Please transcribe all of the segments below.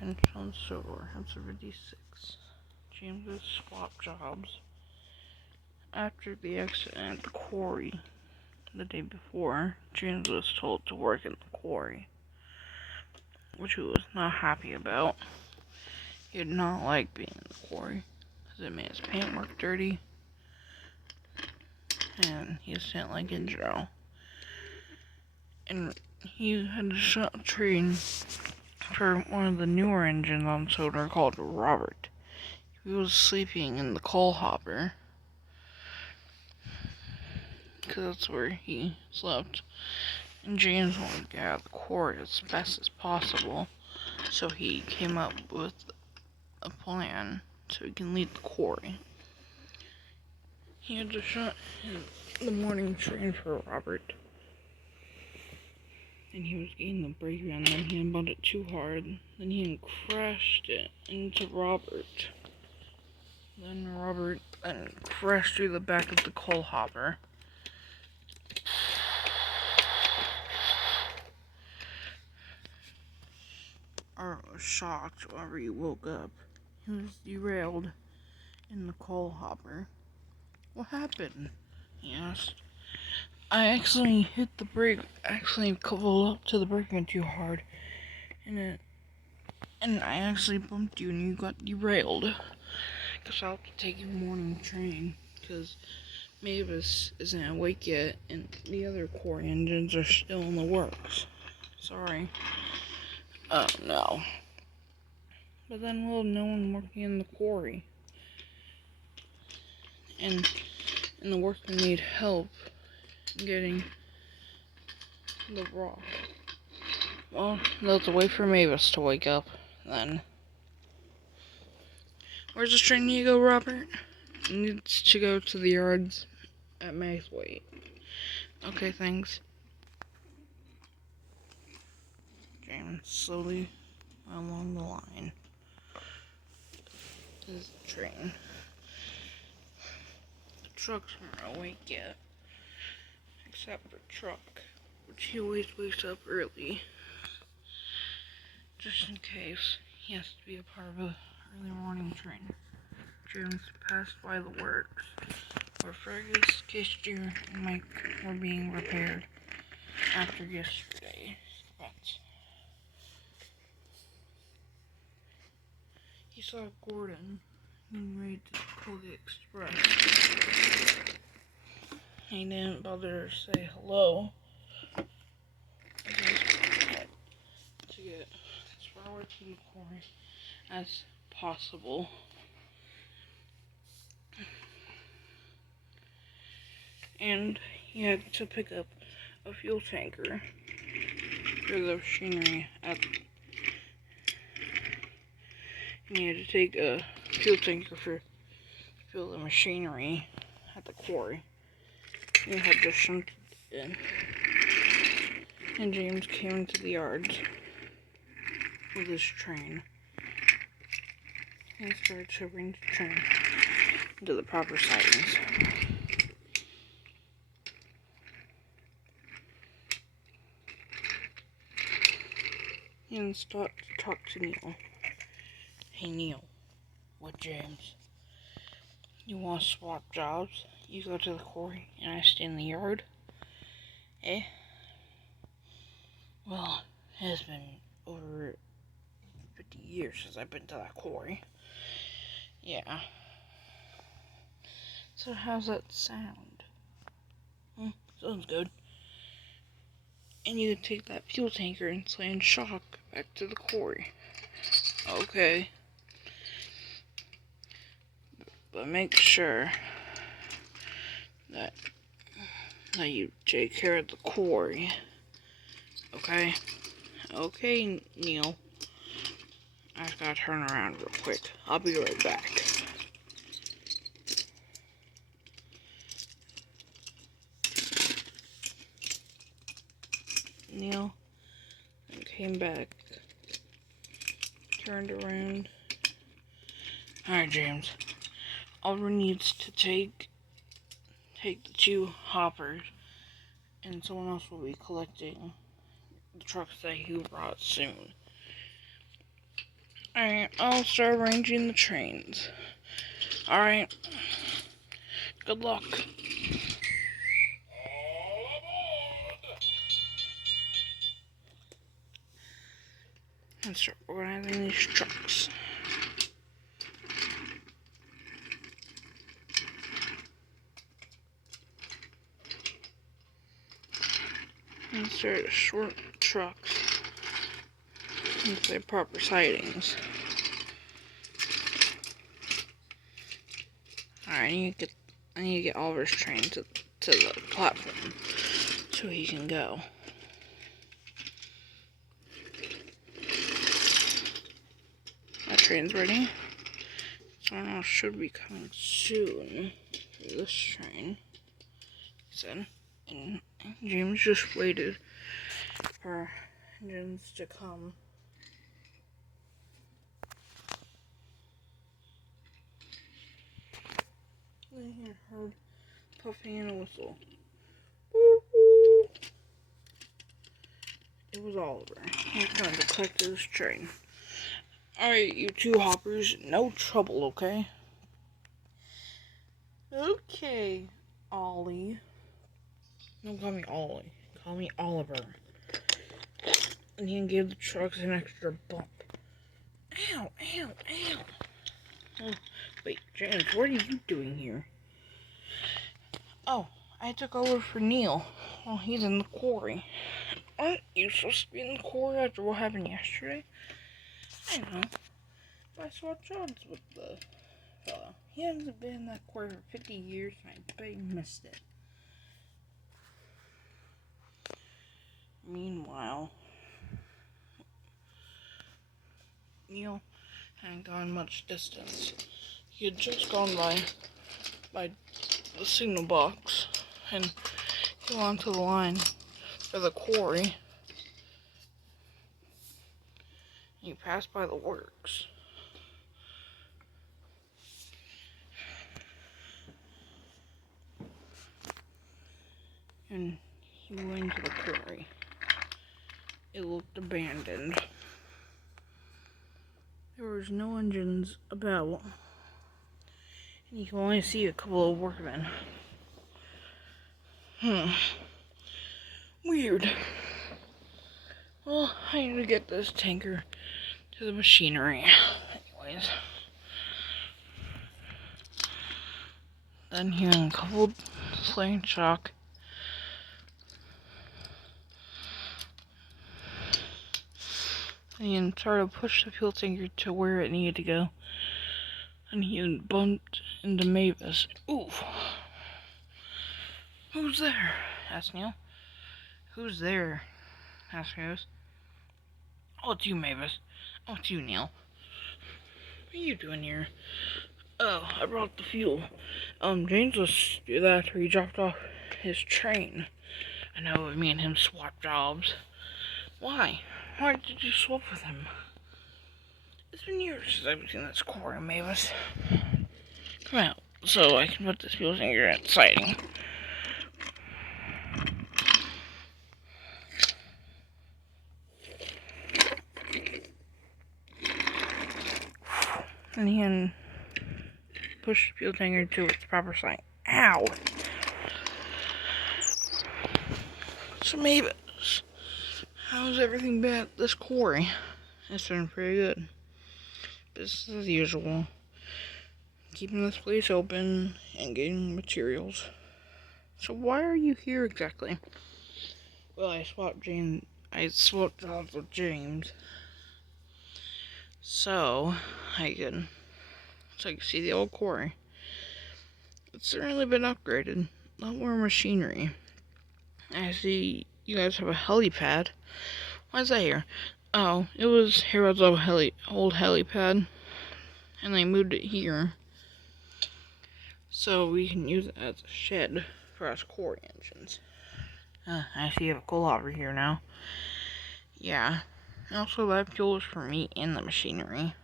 And on sodor, episode 56. James swapped jobs. After the accident at the quarry the day before, James was told to work in the quarry, which he was not happy about. He did not like being in the quarry, because it made his paintwork dirty, and he just didn't like it in general. And he had to train for one of the newer engines on sodor called Robert. He was sleeping in the coal hopper, because that's where he slept. And James wanted to get out of the quarry as fast as possible, so he came up with a plan so he can leave the quarry. He had to shut the morning train for Robert, and he was getting the brake on, then he bumped it too hard, then he crashed it into Robert. Then Robert crashed through the back of the coal hopper. Art was shocked whenever he woke up. He was derailed in the coal hopper. What happened? He asked. I accidentally hit the brake, coupled up to the brake too hard, and I actually bumped you and you got derailed. Guess I'll have to take your morning train, because Mavis isn't awake yet, and the other quarry engines are still in the works. Sorry. Oh no. But then we'll have no one working in the quarry. And the workmen need help getting the rock. Well, they'll have to wait for Mavis to wake up, then. Where's this train need to go, Robert? It needs to go to the yards at May's Wait. Okay, thanks. James slowly along the line. This is the train. The trucks aren't awake yet, except for Truck, which he always wakes up early, just in case he has to be a part of an early morning train. James passed by the works where Fergus, Kister, and Mike were being repaired after yesterday's events. He saw Gordon getting ready to pull the express. He didn't bother to say hello. He just to get as far away from the quarry as possible. And he had to pick up a fuel tanker for the machinery and he had to take a fuel tanker for fuel the machinery at the quarry. He had to shunt it in. And James came into the yard with his train and started to bring the train into the proper sidings. And stopped to talk to Neil. Hey Neil, what James? You want to swap jobs? You go to the quarry and I stay in the yard? Eh? Well, it has been over 50 years since I've been to that quarry. Yeah. So how's that sound? Sounds good. And you can take that fuel tanker and slam shock back to the quarry. Okay. But make sure that you take care of the quarry. Okay? Okay, Neil. I just gotta turn around real quick. I'll be right back. Neil came back, turned around. Alright, James. Oliver needs to take the 2 hoppers, and someone else will be collecting the trucks that he brought soon. Alright, I'll start arranging the trains. Alright. Good luck. And start organizing these trucks. Insert short trucks into their proper sidings. Alright, I need to get Oliver's train to the platform so he can go. My train's ready. Someone else should be coming soon for this train, he said. And James just waited for engines to come. I heard puffing and a whistle. It was Oliver. He's going to collect this train. Alright, you two hoppers, no trouble, okay? Okay, Ollie. Don't call me Ollie. Call me Oliver. And he can give the trucks an extra bump. Ow, ow, ow. Oh, wait, James, what are you doing here? Oh, I took over for Neil. Well, he's in the quarry. Aren't you supposed to be in the quarry after what happened yesterday? I know. But I swapped jobs with the fellow. He hasn't been in that quarry for 50 years, and I bet he missed it. Meanwhile, Neil hadn't gone much distance. He had just gone by the signal box, and he went onto the line for the quarry. He passed by the works. And he went into the quarry. It looked abandoned. There was no engines about. And you can only see a couple of workmen. Weird. Well, I need to get this tanker to the machinery. Anyways. Then hearing a couple flaring shock. And he started to push the fuel tanker to where it needed to go. And he bumped into Mavis. Oof. Who's there? Asked Neil. Who's there? Asked Mavis. Oh, it's you, Mavis. Oh, it's you, Neil. What are you doing here? Oh, I brought the fuel. James was do that after he dropped off his train. I know me and him swapped jobs. Why? Why did you swap with him? It's been years since I've seen this quarry, Mavis. Come out, so I can put this fuel tanker at siding. And he can push the fuel tanker to its proper site. Ow! So Mavis, how's everything been at this quarry? It's been pretty good. Business as usual. Keeping this place open and getting materials. So why are you here exactly? Well, I swapped jobs with James. So I could see the old quarry. It's certainly been upgraded. A lot more machinery. I see you guys have a helipad. Why is that here? Oh, it was Harold's old helipad. And they moved it here. So we can use it as a shed for us quarry engines. I see you have a coal hopper here now. Yeah. Also, that fuel is for me and the machinery.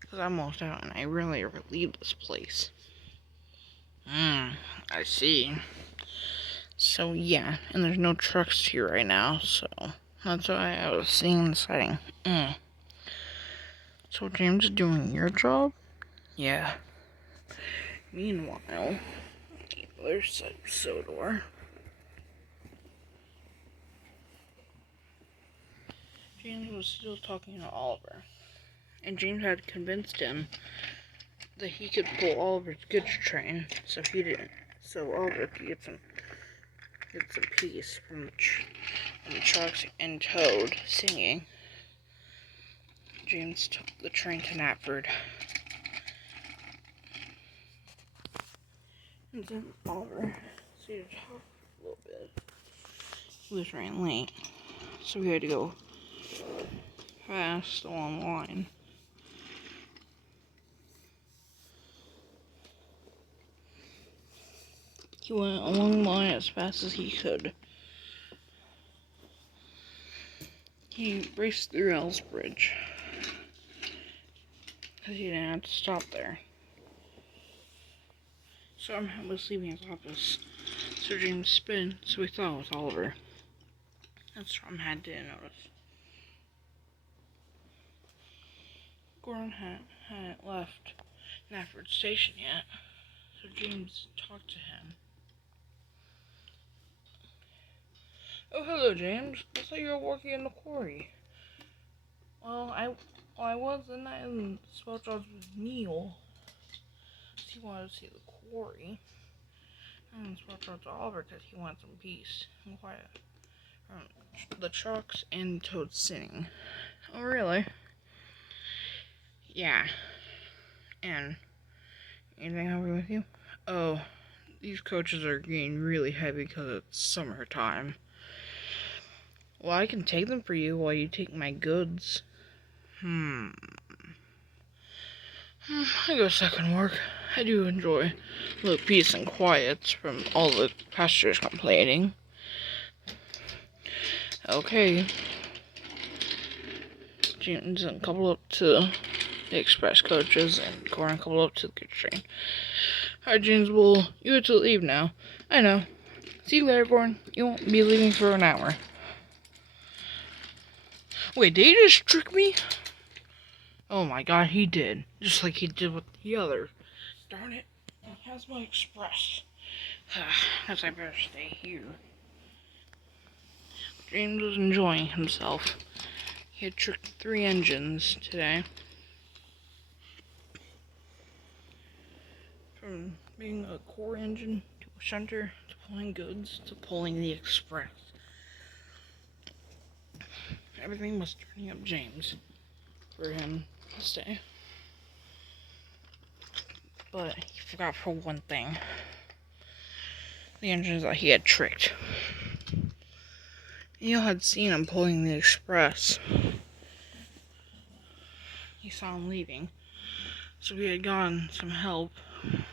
Because I'm almost out and I really leave this place. I see. So, yeah. And there's no trucks here right now, so that's why I was seeing the siding. So James is doing your job? Yeah. Meanwhile, on the other side of Sodor, James was still talking to Oliver, and James had convinced him that he could pull Oliver's goods train, so he didn't. So Oliver could get some peace from the trucks and Toad singing. James took the train to Knapford. And then Oliver stayed to talk a little bit. He was running late, so we had to go fast along the line. He went along the line as fast as he could. He raced through Ellsbridge, because he didn't have to stop there. Stormhead was leaving his office, so James spin, so we thought it was Oliver. And Stormhead didn't notice. Gordon hadn't left Knapford Station yet, so James talked to him. Oh, hello, James. I thought you were working in the quarry. Well, I was, and I spoke jobs with Neil. He wanted to see the quarry. And spoke jobs to Oliver because he wanted some peace and quiet. The trucks and Toad singing. Oh, really? Yeah. And anything happen with you? Oh, these coaches are getting really heavy because it's summertime. Well, I can take them for you while you take my goods. I guess I can work. I do enjoy a little peace and quiet from all the passengers complaining. Okay. James and couple up to the express coaches, and Gordon couple up to the goods train. Alright, James, well, you have to leave now. I know. See you later, Gordon. You won't be leaving for an hour. Wait, did he just trick me? Oh my god, he did. Just like he did with the other. Darn it. He has my express. Guess I better stay here. James was enjoying himself. He had tricked 3 engines today. From being a core engine to a shunter to pulling goods to pulling the express. Everything was turning up James for him to stay. But he forgot for one thing. The engines that he had tricked. Neil had seen him pulling the express. He saw him leaving. So he had gotten some help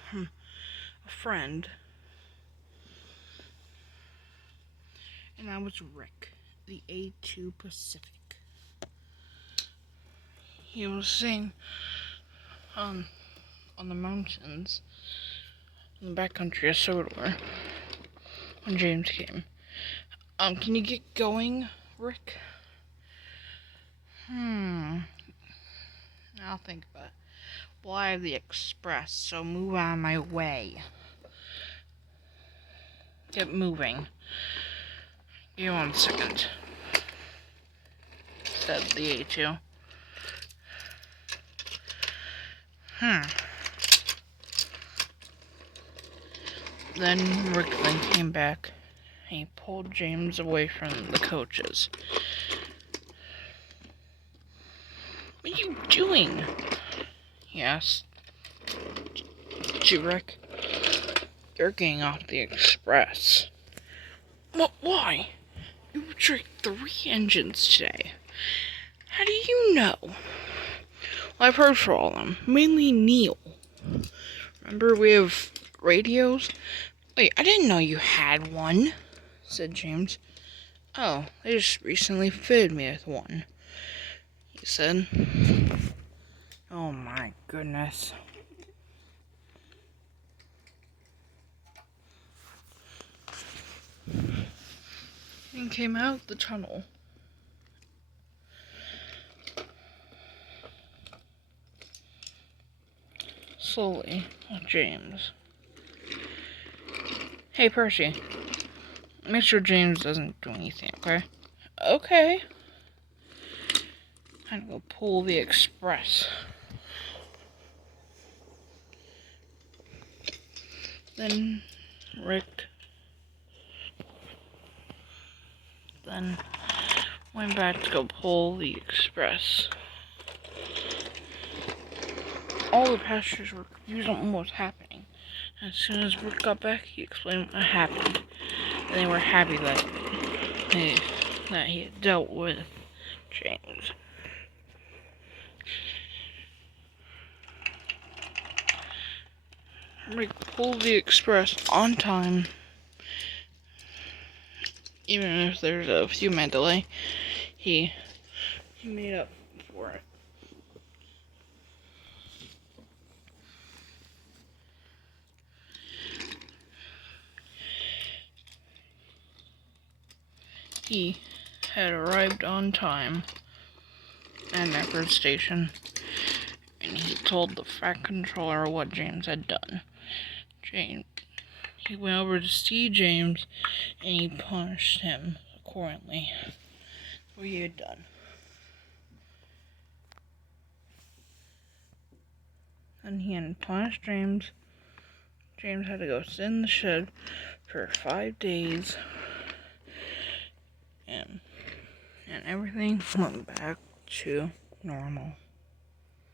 from a friend. And that was Rick, the A2 Pacific. He was sitting on the mountains in the backcountry of Sodor when James came. Can you get going, Rick? I'll think about it. Well, I have the express, so move out of my way. Get moving. Give me 1 second. Said the A2. Then Rick came back. He pulled James away from the coaches. What are you doing? He asked. Rick, you're getting off the express. What? Why? You tricked 3 engines today. How do you know? Well, I've heard from all of them. Mainly Neil. Remember we have radios? Wait, I didn't know you had one, said James. Oh, they just recently fitted me with one, he said. Oh my goodness. And came out the tunnel. slowly with James. Hey, Percy. Make sure James doesn't do anything, okay? Okay. Time to go pull the express. Then Rick went back to go pull the express. All the passengers were confused on what was happening. As soon as Rick got back, he explained what happened. And they were happy that he had dealt with James. Rick pulled the express on time. Even if there's a few minute delay, he made up for it. He had arrived on time at Neckford Station, and he told the Fat Controller what James had done. He went over to see James, and he punished him accordingly for what he had done. And he had punished James. James had to go sit in the shed for 5 days, and everything went back to normal.